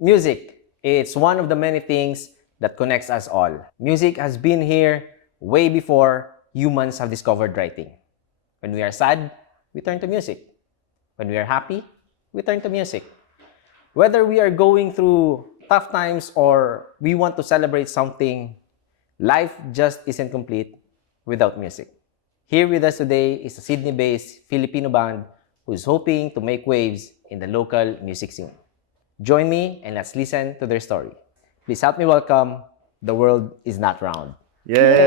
Music, it's one of the many things that connects us all. Music has been here way before humans have discovered writing. When we are sad, we turn to music. When we are happy, we turn to music. Whether we are going through tough times or we want to celebrate something, life just isn't complete without music. Here with us today is a Sydney-based Filipino band who is hoping to make waves in the local music scene. Join me and let's listen to their story. Please help me welcome The World Is Not Round. Yay!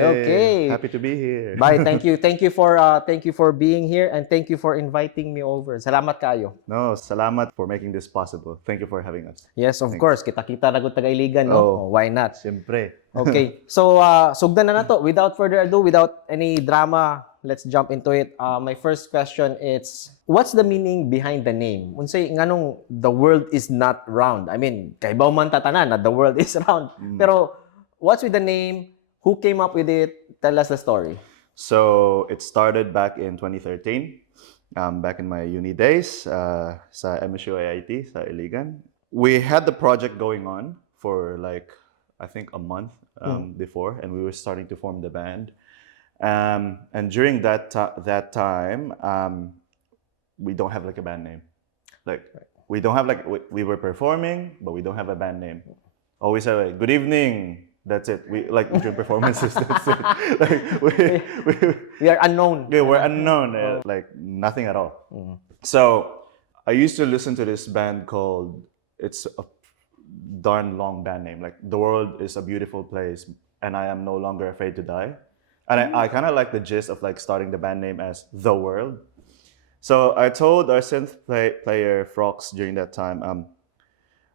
Okay. Happy to be here. Bye. Thank you for being here and thank you for inviting me over. Salamat kayo. No, salamat for making this possible. Thank you for having us. Yes, of course. Kita-kita na gud taga-iligan, no? Oh. Oh, why not? Siyempre. Okay. So, sugdan na to. Without further ado, without any drama, let's jump into it. My first question is, what's the meaning behind the name? Unsay nganong the world is not round? I mean, kaibaw man tatanan na the world is round. Pero what's with the name? Who came up with it? Tell us the story. So, it started back in 2013, back in my uni days, sa MSU IIT, sa Iligan. We had the project going on for like, I think a month before, and we were starting to form the band. And during that time, we don't have like a band name. Like we don't have like we were performing, but we don't have a band name. Always have like good evening. That's it. We like during performances. That's it. Like We are unknown. we were unknown. Like nothing at all. So I used to listen to this band called. It's a darn long band name. Like the world is a beautiful place, and I am no longer afraid to die. And I kind of like the gist of like starting the band name as The World. So I told our synth player Frox during that time,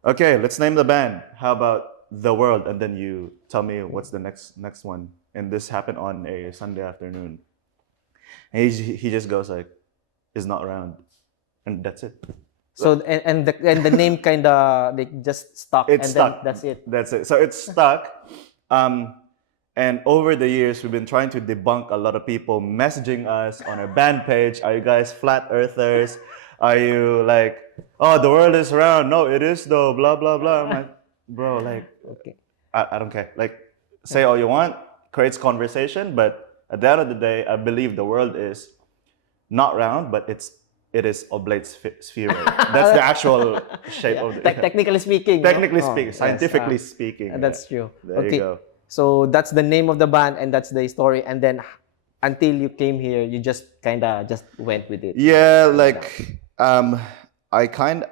okay, let's name the band. How about The World? And then you tell me what's the next one. And this happened on a Sunday afternoon. And he just goes like, "It's not round," and that's it. So and the name kind of they just stuck. It's and stuck. Then that's it. That's it. So it's stuck. And over the years, we've been trying to debunk a lot of people messaging us on our band page. Are you guys flat earthers? Are you like, oh, the world is round? No, it is though, blah, blah, blah. I'm like, bro, like, Okay. I don't care. Like, say all you want, creates conversation, but at the end of the day, I believe the world is not round, but it is oblate spheroid. That's the actual shape of the... Technically speaking. Technically no? speaking, Yes, scientifically speaking. That's true. There Okay. you go. So that's the name of the band and that's the story. And then until you came here, you just kind of just went with it. Yeah, like I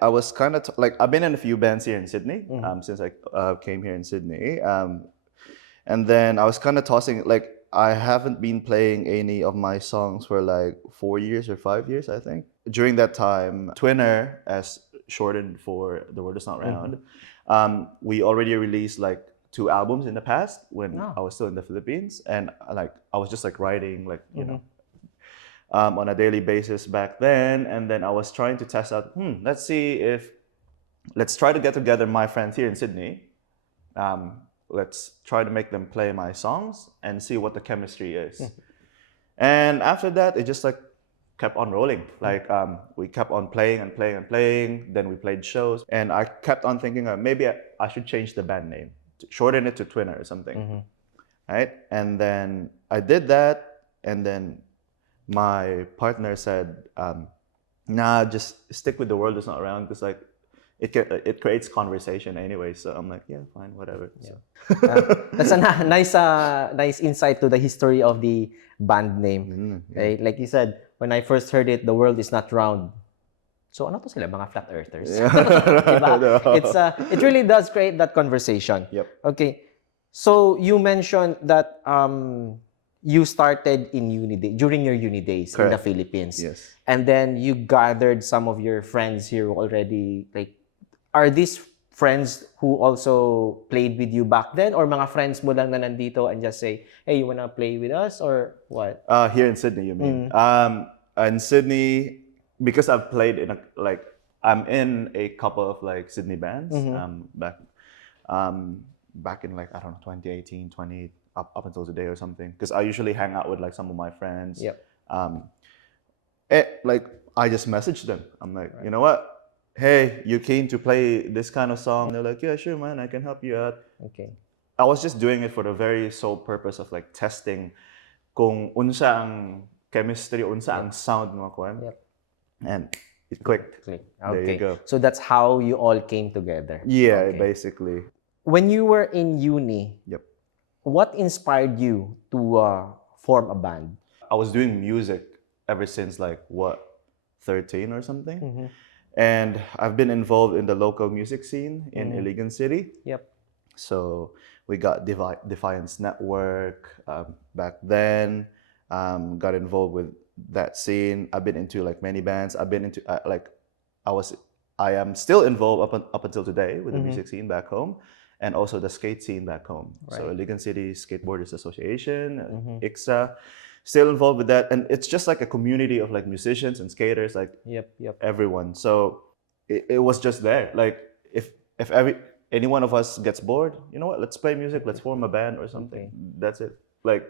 was kind of like I've been in a few bands here in Sydney since I came here in Sydney, and then I was kind of tossing like I haven't been playing any of my songs for like 4 years or 5 years, I think. During that time, TWINR, as shortened for The World Is Not Round, we already released like 2 albums in the past when I was still in the Philippines, and like I was just like writing like you know on a daily basis back then, and then I was trying to test out let's try to get together my friends here in Sydney, let's try to make them play my songs and see what the chemistry is. And after that it just like kept on rolling. Like we kept on playing and playing and playing, then we played shows, and I kept on thinking maybe I should change the band name, shorten it to TWINR or something, right? And then I did that, and then my partner said, "Nah, just stick with The World Is Not Round because like it creates conversation anyway." So I'm like, "Yeah, fine, whatever." So. That's a nice insight to the history of the band name. Okay? Like you said, when I first heard it, The World Is Not Round. So ano to sila, mga flat earthers? Diba? It really does create that conversation. Yep. Okay. So you mentioned that you started in during your uni days in the Philippines. Yes. And then you gathered some of your friends here already. Like, are these friends who also played with you back then, or mga friends mo lang na nandito and just say, "Hey, you wanna play with us?" or what? Here in Sydney, you mean? In Sydney, because I've played in I'm in a couple of like Sydney bands back in like I don't know 2018, 20 up until today or something. Because I usually hang out with like some of my friends. Yep. Like I just messaged them. I'm like, you know what? hey, you keen to play this kind of song? And they're like, yeah, sure, man, I can help you out. Okay. I was just doing it for the very sole purpose of like testing kung unsa ang chemistry, unsa ang sound mga kuan. Yep. And it clicked. Click. There you Okay. go. So that's how you all came together. Yeah, Okay. basically. When you were in uni, Yep. what inspired you to form a band? I was doing music ever since like what, 13 or something. Mm-hmm. And I've been involved in the local music scene in Iligan City. Yep. So we got Defiance Network back then. Got involved with that scene. I've been into like many bands. I've been into I am still involved up until today with the music scene back home, and also the skate scene back home. So Right. Iligan City Skateboarders Association, ICSA, still involved with that, and it's just like a community of like musicians and skaters, like Yep. everyone. So it was just there. Like if any one of us gets bored, you know what? Let's play music. Let's form a band or something. Okay. That's it. Like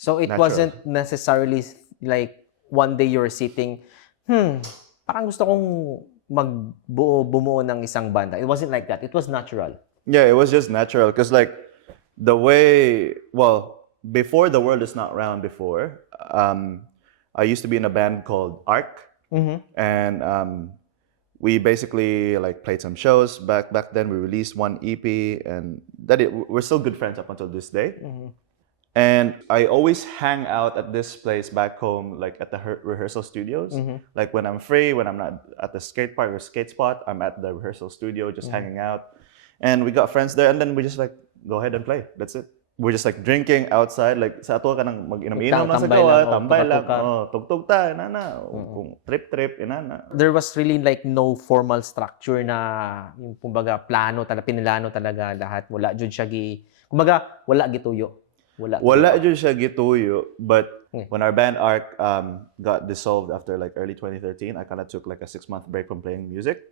So it Natural. wasn't necessarily like one day you're sitting, parang gusto kong bumuo ng isang banda. It wasn't like that. It was natural. yeah, it was just natural because like the way before The World Is Not Round before, I used to be in a band called Arc, and we basically like played some shows back then. We released one EP, and we're still good friends up until this day. And I always hang out at this place back home, like at the rehearsal studios. Like when I'm free, when I'm not at the skate park or skate spot, I'm at the rehearsal studio just hanging out. And we got friends there, and then we just like go ahead and play. That's it. We're just like drinking outside, like sa ato ka nang mag-inom-inom lang sa Tambay gawa, lang, o, tambay lang, tuka-tuka. tugtog ta, inana, kung trip, inana. There was really like no formal structure na yung kumbaga pinilano talaga lahat. Wala jud siya kumbaga wala gituyo. Wala jud siya gituyo, but Okay. when our band Arc got dissolved after like early 2013, I kind of took like a 6-month break from playing music.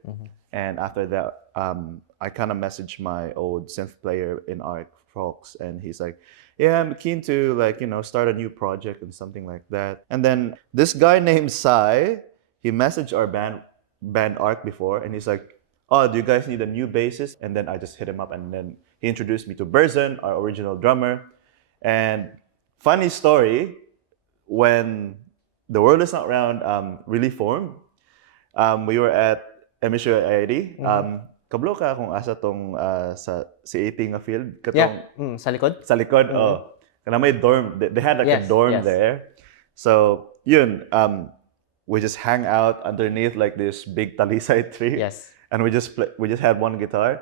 And after that, I kind of messaged my old synth player in Arc, Fox, and he's like, yeah, I'm keen to like, start a new project and something like that. And then this guy named Sai, he messaged our band Arc before, and he's like, oh, do you guys need a new bassist? And then I just hit him up, and then he introduced me to Berzon, our original drummer. And funny story, when The World Is Not Round really formed, we were at MSU IID. Kablo ka kung asa tong si 80 nga field katong Sa likod? sa likod. Oh, kana may dorm. They had like a dorm there. So yun, we just hang out underneath like this big talisay tree. Yes. And we just had one guitar,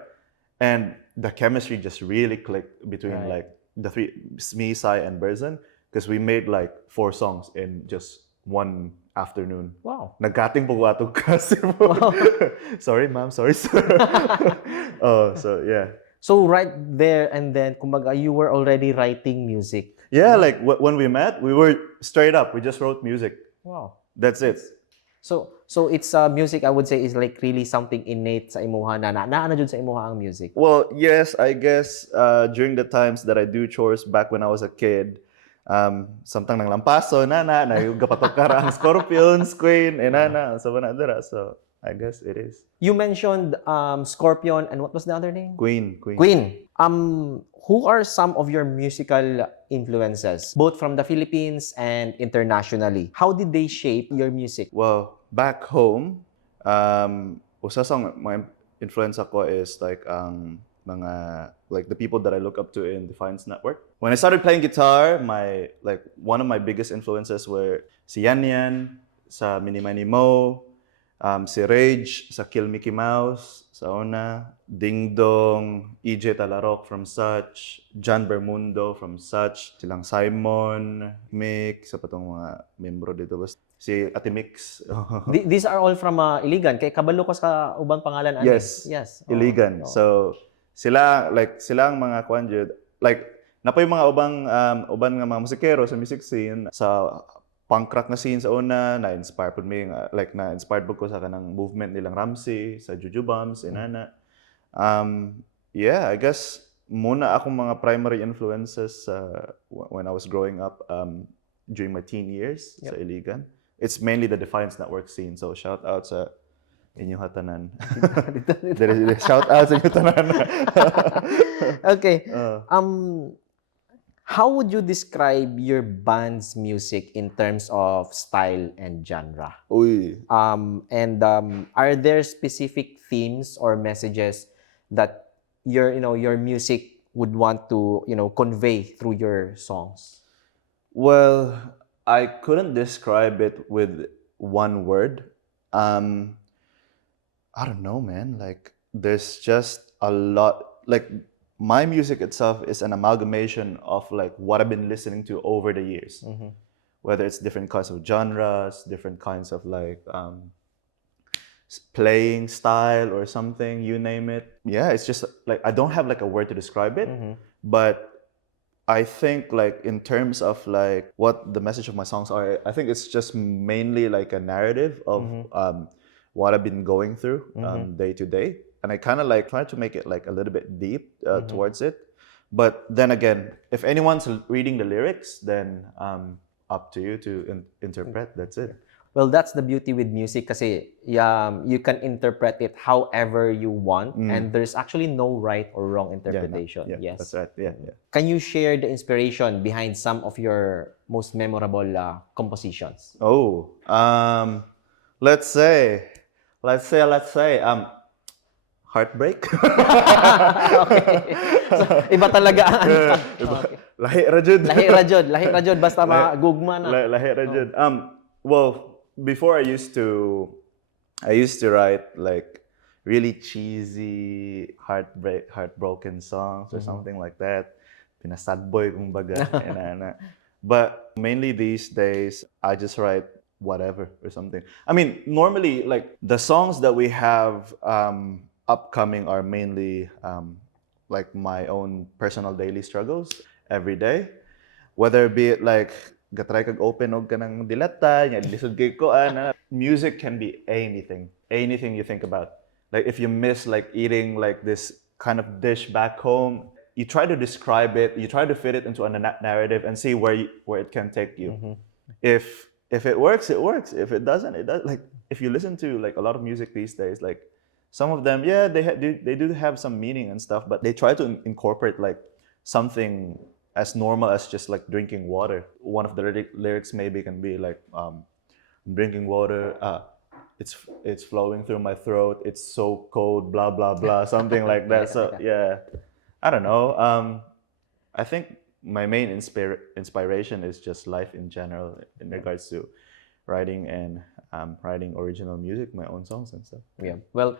and the chemistry just really clicked between like the three, me, Sai, and Berzon, because we made like 4 songs in just one afternoon. Wow. Nagkating po atong kasi mo. Sorry, ma'am. Sorry, sir. So yeah. So right there and then, kumbaga, you were already writing music. Yeah, like when we met, we were straight up. We just wrote music. Wow. That's it. So it's music, I would say, is like really something innate sa imuha na naana jud sa imuha ang music. Well, yes, I guess during the times that I do chores back when I was a kid, samtang nang lampaso, na yung gapatok ka ang Scorpions, Queen, inana, sa banadera. So I guess it is. You mentioned Scorpion, and what was the other name? Queen. Who are some of your musical influences, both from the Philippines and internationally? How did they shape your music? Well, back home, usa sa mga influence ko is like mga like the people that I look up to in Defiance Network. When I started playing guitar, one of my biggest influences were si Yan Yan sa Mini Mini Mo, si Rage sa Kill Mickey Mouse sa una, Ding Dong, EJ Talarok from Such, John Bermundo from Such, silang Simon, Mick, sa patong mga membro dito, si Ate Mix. These are all from Iligan. Kay kabalo ko sa ubang pangalan. Yes. Iligan. So silang mga kwan jud, like napoy mga uban nga mga musikero sa music scene, sa punk rock na scene sa una, na-inspire po me, na-inspired po ko sa kanang movement nilang Ramsey, sa Juju Bombs, inana. Yeah, I guess muna akong mga primary influences when I was growing up during my teen years sa Iligan. It's mainly the Defiance Network scene, so shout out sa Inyong hatanan. Shout out sa inyong tanan. Okay. Uh, How would you describe your band's music in terms of style and genre? Uy. Are there specific themes or messages that your music would want to, convey through your songs? Well, I couldn't describe it with one word. Um, I don't know, man. Like, there's just a lot. Like, my music itself is an amalgamation of like what I've been listening to over the years. Whether it's different kinds of genres, different kinds of like playing style or something, you name it. Yeah, it's just like I don't have like a word to describe it, but I think like in terms of like what the message of my songs are, I think it's just mainly like a narrative of what I've been going through day to day, and I kind of like try to make it like a little bit deep towards it. But then again, if anyone's reading the lyrics, then up to you to interpret. That's it. Well, that's the beauty with music kasi you can interpret it however you want and there's actually no right or wrong interpretation. Yeah, Yes. that's right. Yeah, yeah. Can you share the inspiration behind some of your most memorable compositions? Oh, let's say, heartbreak. Okay. So, iba talaga ang ano. Okay. Lahi ra jud. Lahi ra jud basta magugma na. Lahi ra jud. Well, before I used to write like really cheesy heartbroken songs or something like that. Pinasad boy kumbaga. But mainly these days I just write whatever or something. I mean, normally like the songs that we have upcoming are mainly like my own personal daily struggles every day, whether be it like gatry kag open og kanang dilata nya lisod kay ko music can be anything you think about. Like if you miss like eating like this kind of dish back home, you try to describe it, you try to fit it into a narrative and see where it can take you. If it works, it works. If it doesn't, it does. Like if you listen to like a lot of music these days, like some of them, yeah, they do have some meaning and stuff, but they try to incorporate like something as normal as just like drinking water. One of the lyrics maybe can be like, drinking water, it's flowing through my throat, it's so cold, blah, blah, blah, something like that. So yeah, I don't know. I think my main inspiration is just life in general in regards to writing and writing original music, my own songs and stuff. Yeah. Well,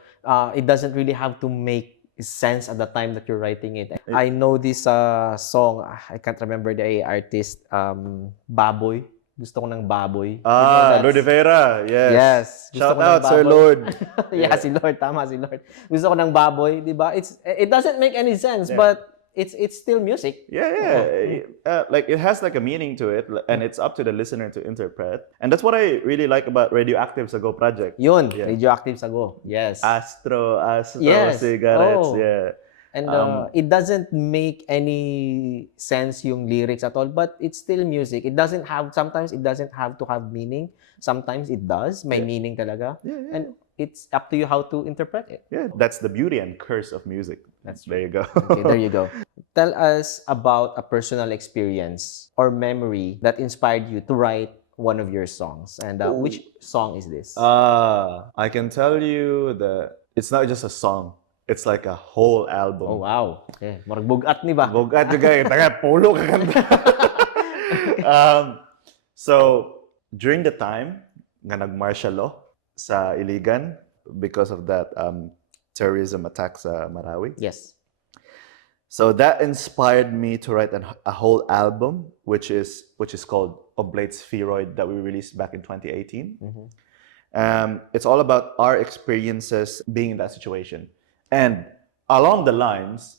it doesn't really have to make sense at the time that you're writing it. I know this song, I can't remember the artist, Baboy. Gusto ko ng Baboy. Lord Rivera, yes. Yes. Shout out, Sir Lord. Yeah, si Lord. Tama, si Lord. Gusto ko ng Baboy, di ba? It doesn't make any sense, but it's still music. Yeah. Like it has like a meaning to it, and it's up to the listener to interpret. And that's what I really like about Radioactive Sago project. Yun, Radioactive Sago. Yes. Astro, Yes. cigarettes, Oh. yeah. And it doesn't make any sense yung lyrics at all, but it's still music. Sometimes it doesn't have to have meaning. Sometimes it does. May meaning talaga. Yeah. And it's up to you how to interpret it. Yeah, that's the beauty and curse of music. There you go. Okay, there you go. Tell us about a personal experience or memory that inspired you to write one of your songs. And which song is this? I can tell you that it's not just a song. It's like a whole album. Oh, wow. Okay. Marag bugat ni ba? Bugat yung gaya. Taga, polo ka kanta. So, during the time nga nag-martial law sa Iligan because of that terrorism attack sa Marawi. Yes. So that inspired me to write a whole album, which is called Oblate Spheroid, that we released back in 2018. It's all about our experiences being in that situation. And along the lines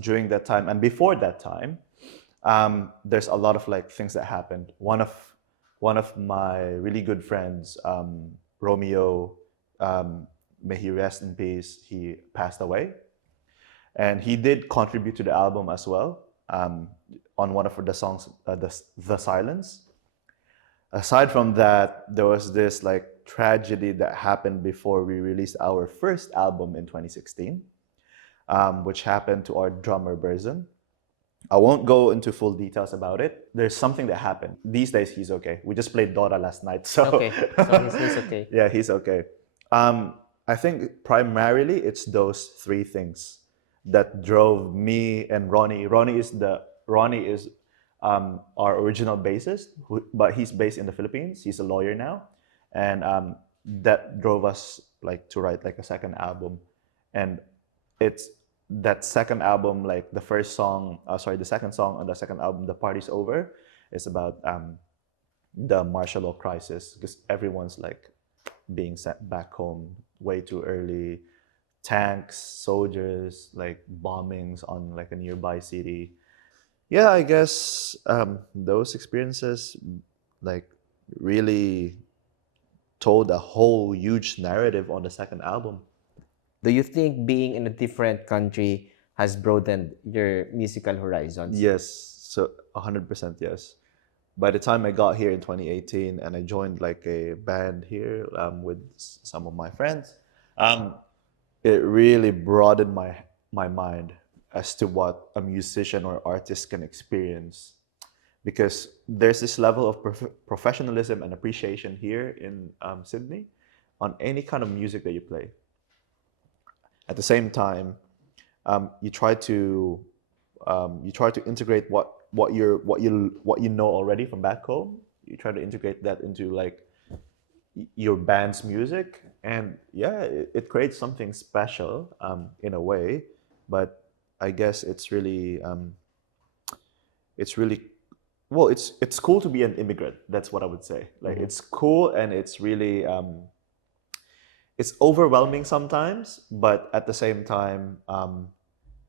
during that time and before that time, there's a lot of like things that happened. One of my really good friends, Romeo, may he rest in peace, he passed away. And he did contribute to the album as well, on one of the songs, The Silence. Aside from that, there was this like tragedy that happened before we released our first album in 2016, which happened to our drummer Berzin. I won't go into full details about it. There's something that happened. These days, he's okay. We just played Dora last night, so Okay, so he's okay. yeah, he's okay. I think primarily it's those three things that drove me and Ronnie. Ronnie is our original bassist, but he's based in the Philippines. He's a lawyer now, and that drove us like to write like a second album, and it's that second album, like the second song on the second album, The Party's Over, is about the martial law crisis, because everyone's like being sent back home way too early. Tanks, soldiers, like bombings on like a nearby city. Yeah, I guess those experiences like really told a whole huge narrative on the second album. Do you think being in a different country has broadened your musical horizons? Yes, so 100% yes. By the time I got here in 2018 and I joined like a band here with some of my friends, it really broadened my mind as to what a musician or artist can experience. Because there's this level of professionalism and appreciation here in Sydney on any kind of music that you play. At the same time, you try to integrate what you know already from back home. You try to integrate that into like your band's music, and yeah, it creates something special in a way. But I guess it's really well, it's cool to be an immigrant. That's what I would say. Like it's cool, and it's really it's overwhelming sometimes, but at the same time,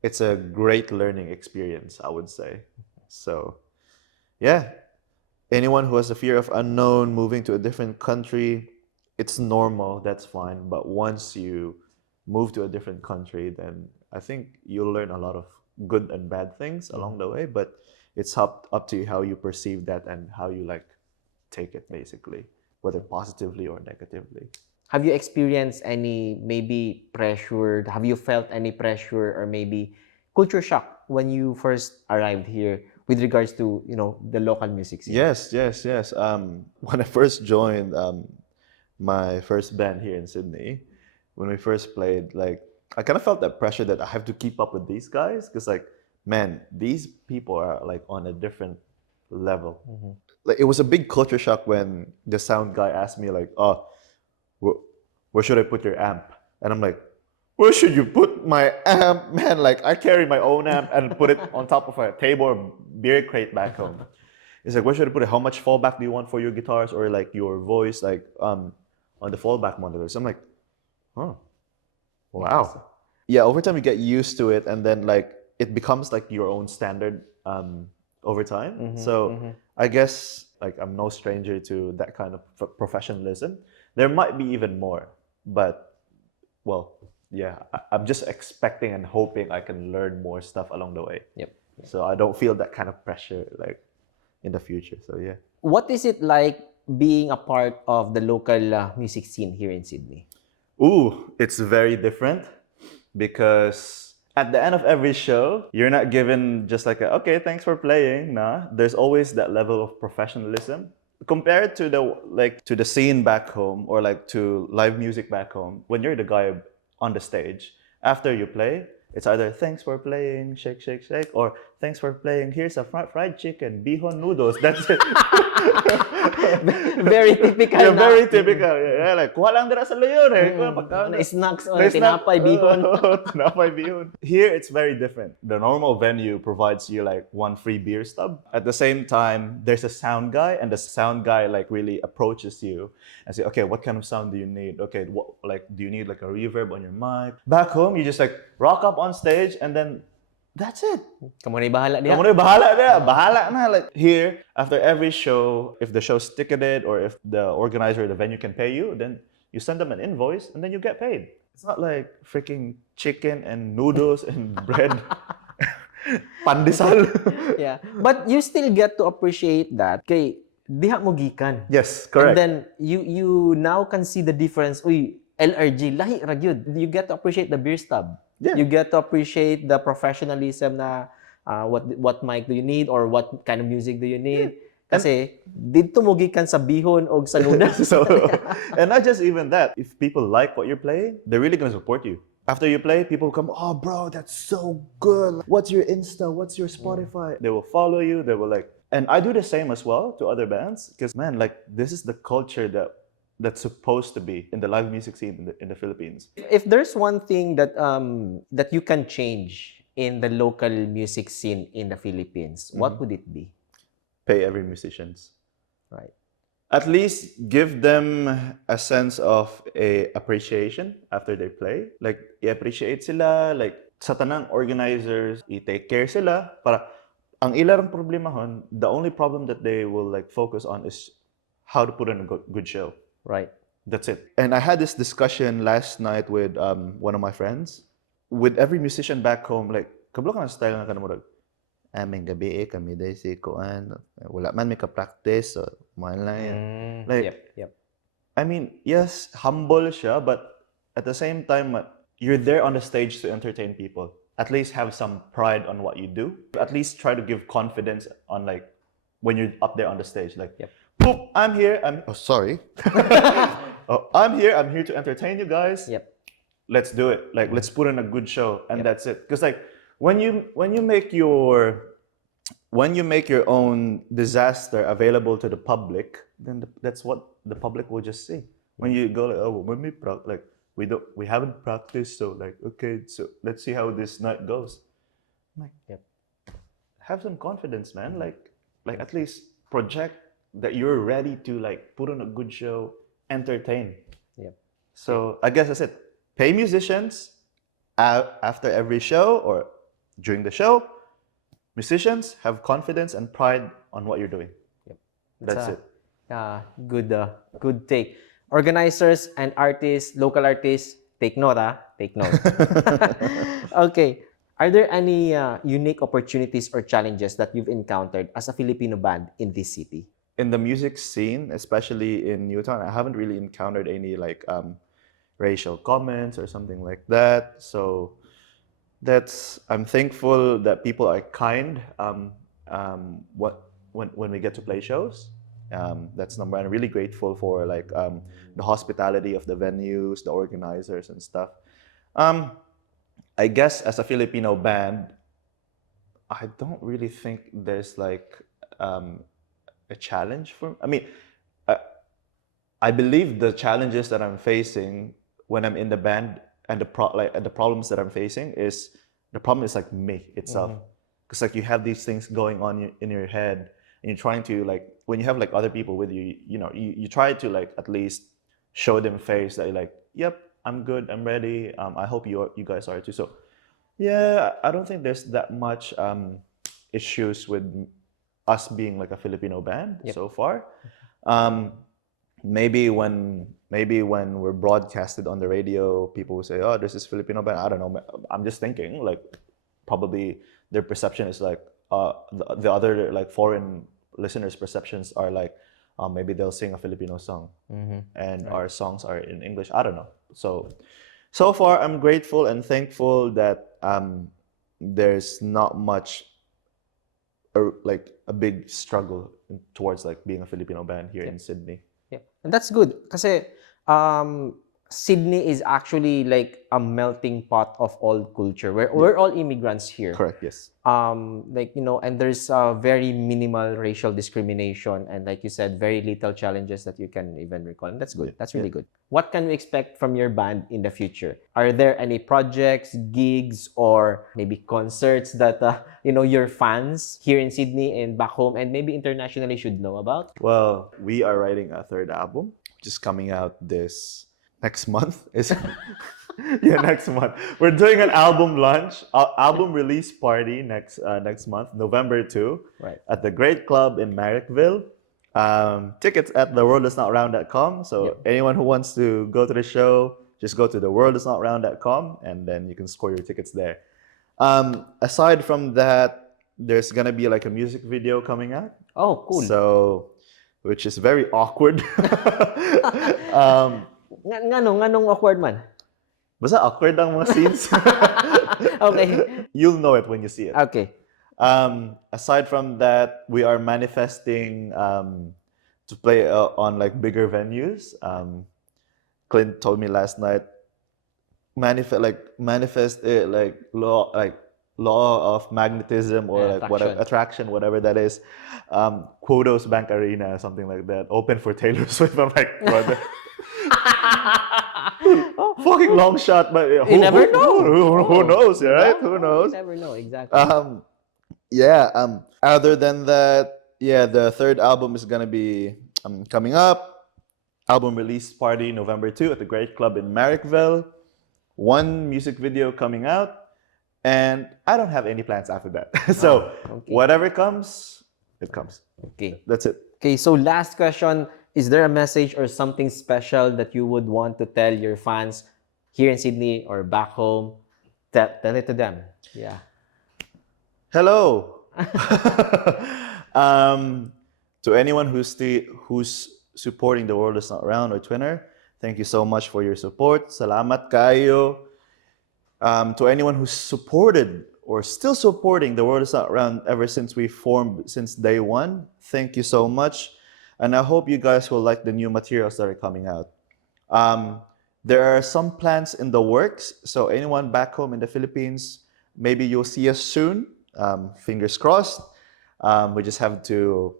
it's a great learning experience, I would say. So, yeah, anyone who has a fear of unknown, moving to a different country, it's normal, that's fine. But once you move to a different country, then I think you'll learn a lot of good and bad things along the way, but it's up to you how you perceive that and how you like take it, basically, whether positively or negatively. Have you experienced any maybe pressure? Have you felt any pressure or maybe culture shock when you first arrived here with regards to, the local music scene? Yes. When I first joined my first band here in Sydney, when we first played, like I kind of felt that pressure that I have to keep up with these guys, because like, man, these people are like on a different level. Like it was a big culture shock when the sound guy asked me like, "Oh, where should I put your amp?" And I'm like, "Where should you put my amp, man? Like I carry my own amp and put it on top of a table or beer crate back home." It's like, "Where should I put it? How much fallback do you want for your guitars or like your voice, like on the fallback monitors?" I'm like, "Oh, wow." Yeah, over time you get used to it, and then like it becomes like your own standard over time. So I guess like I'm no stranger to that kind of professionalism. There might be even more, but well, yeah, I'm just expecting and hoping I can learn more stuff along the way. Yep. So I don't feel that kind of pressure like in the future. So yeah. What is it like being a part of the local music scene here in Sydney? Ooh, it's very different, because at the end of every show, you're not given just like okay, thanks for playing. Nah, there's always that level of professionalism compared to the scene back home, or like to live music back home. When you're the guy on the stage, after you play, it's either thanks for playing, shake, shake, shake, or thanks for playing, here's a fried chicken, bihon noodles. That's it. Very typical. Yeah, very typical. Yeah, like, kuha lang dira sa layon eh. Kuha pagkaon. Na snacks o Na snack. tinapay, bihon. Tinapay, bihon. Here, it's very different. The normal venue provides you like one free beer stub. At the same time, there's a sound guy, and the sound guy like really approaches you and say, okay, what kind of sound do you need? Okay, do you need like a reverb on your mic? Back home, you just like rock up on stage, and then that's it. Kamu na bahala diha. Kamu na bahala na. Bahala na. Like here, after every show, if the show's ticketed or if the organizer of the venue can pay you, then you send them an invoice and then you get paid. It's not like freaking chicken and noodles and bread. Pandesal. Yeah. But you still get to appreciate that. Okay, diha mo gikan. Yes, And correct. then you now can see the difference. Uy, LRG, lahi ra gyud. You get to appreciate the beer stub. Yeah. You get to appreciate the professionalism na what mic do you need or what kind of music do you need. Kasi dito mo gikan sa bihon o sa nunas. So, and not just even that. If people like what you're playing, they're really gonna support you. After you play, people come, oh, bro, that's so good. What's your Insta? What's your Spotify? They will follow you. They will like, and I do the same as well to other bands because man, like this is the culture that's supposed to be in the live music scene in the Philippines. If there's one thing that that you can change in the local music scene in the Philippines, what would it be? Pay every musicians. Right. At least give them a sense of a appreciation after they play. Like, i-appreciate sila. Like, sa tanang organizers, i-take care sila. Para, ang ilang problema hon, the only problem that they will like focus on is how to put on a good show. Right. That's it. And I had this discussion last night with one of my friends. With every musician back home, like, kablo ka na style na kanamurag. Aming gabi kami day si kuan wala man may ka-practice so man lang yan. Like Yep. I mean, yes, humble siya, but at the same time you're there on the stage to entertain people. At least have some pride on what you do. At least try to give confidence on like when you're up there on the stage like Poop, I'm here. Sorry. I'm here to entertain you guys. Yep. Let's do it. Like let's put in a good show and that's it. Cuz like when you make your own disaster available to the public, then that's what the public will just see. When you go like, oh, when we haven't practiced, so like okay, so let's see how this night goes. I'm like, have some confidence, man. Like at least project that you're ready to like put on a good show, entertain. So I guess that's it. Pay musicians after every show or during the show. Musicians have confidence and pride on what you're doing. That's it. Good take. Organizers and artists, local artists, take note, take note. Okay. Are there any unique opportunities or challenges that you've encountered as a Filipino band in this city? In the music scene, especially in Newtown, I haven't really encountered any like racial comments or something like that. So I'm thankful that people are kind when we get to play shows. That's number one. I'm really grateful for like the hospitality of the venues, the organizers and stuff. I guess as a Filipino band, I don't really think there's like a challenge for. I mean, I believe the challenges that I'm facing when I'm in the band and the problems that I'm facing is like me itself, because like you have these things going on in your head, and you're trying to like when you have like other people with you, you try to like at least show them face that you're like, yep, I'm good, I'm ready. I hope you guys are too. So yeah, I don't think there's that much issues with us being like a Filipino band so far. Maybe when we're broadcasted on the radio, people will say, "Oh, this is Filipino band." I don't know. I'm just thinking, like, probably their perception is like the other like foreign listeners' perceptions are like, maybe they'll sing a Filipino song, and our songs are in English. I don't know. So far, I'm grateful and thankful that there's not much like a big struggle towards like being a Filipino band here in Sydney. Yeah. And that's good kasi Sydney is actually like a melting pot of all culture. We're all immigrants here. Correct, yes. Like, and there's very minimal racial discrimination and like you said, very little challenges that you can even recall. And that's good. That's really good. What can we expect from your band in the future? Are there any projects, gigs, or maybe concerts that, your fans here in Sydney and back home and maybe internationally should know about? Well, we are writing a third album, which is coming out this next month. Next month. We're doing an album launch, album release party next month, November 2, at the Great Club in Marrickville. Tickets at theworldisnotround.com. So anyone who wants to go to the show, just go to theworldisnotround.com and then you can score your tickets there. Aside from that, there's gonna be like a music video coming out. Oh, cool. So which is very awkward. um, Nganong awkward man? basta awkward ang mga scenes. Okay. You'll know it when you see it. Okay. Aside from that, we are manifesting to play on like bigger venues. Clint told me last night, manifest it law of magnetism or like whatever attraction, whatever that is. Quotos Bank Arena, something like that. Open for Taylor Swift. I'm like, brother. Fucking long shot, but you never know. Who knows, right? Who knows? You never know, exactly. Other than that, the third album is gonna be coming up. Album release party November 2 at the Great Club in Marrickville. One music video coming out, and I don't have any plans after that. So whatever comes, it comes. Okay. That's it. Okay, so last question. Is there a message or something special that you would want to tell your fans here in Sydney or back home? Tell it to them. Yeah. Hello. To anyone who's supporting The World Is Not Round or TWINR, thank you so much for your support. Salamat kayo. To anyone who's supported or still supporting The World Is Not Round ever since we formed, since day one, thank you so much. And I hope you guys will like the new materials that are coming out. There are some plans in the works, so anyone back home in the Philippines, maybe you'll see us soon. Fingers crossed. We just have to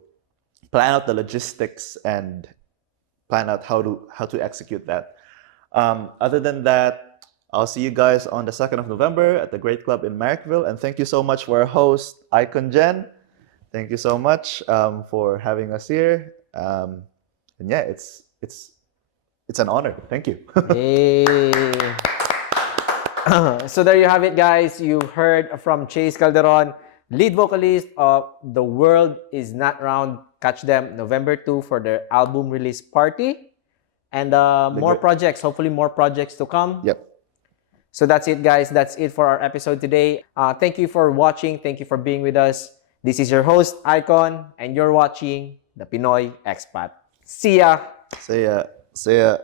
plan out the logistics and plan out how to execute that. Other than that, I'll see you guys on the 2nd of November at the Great Club in Marrickville. And thank you so much for our host, Icon Jen. Thank you so much for having us here. And yeah, it's an honor. Thank you. Yay. So there you have it, guys. You've heard from Chase Calderon, lead vocalist of The World Is Not Round. Catch them November 2 for their album release party. And more projects, hopefully more projects to come. Yep. So that's it, guys. That's it for our episode today. Thank you for watching. Thank you for being with us. This is your host, Icon, and you're watching The Pinoy Expat. See ya! See ya.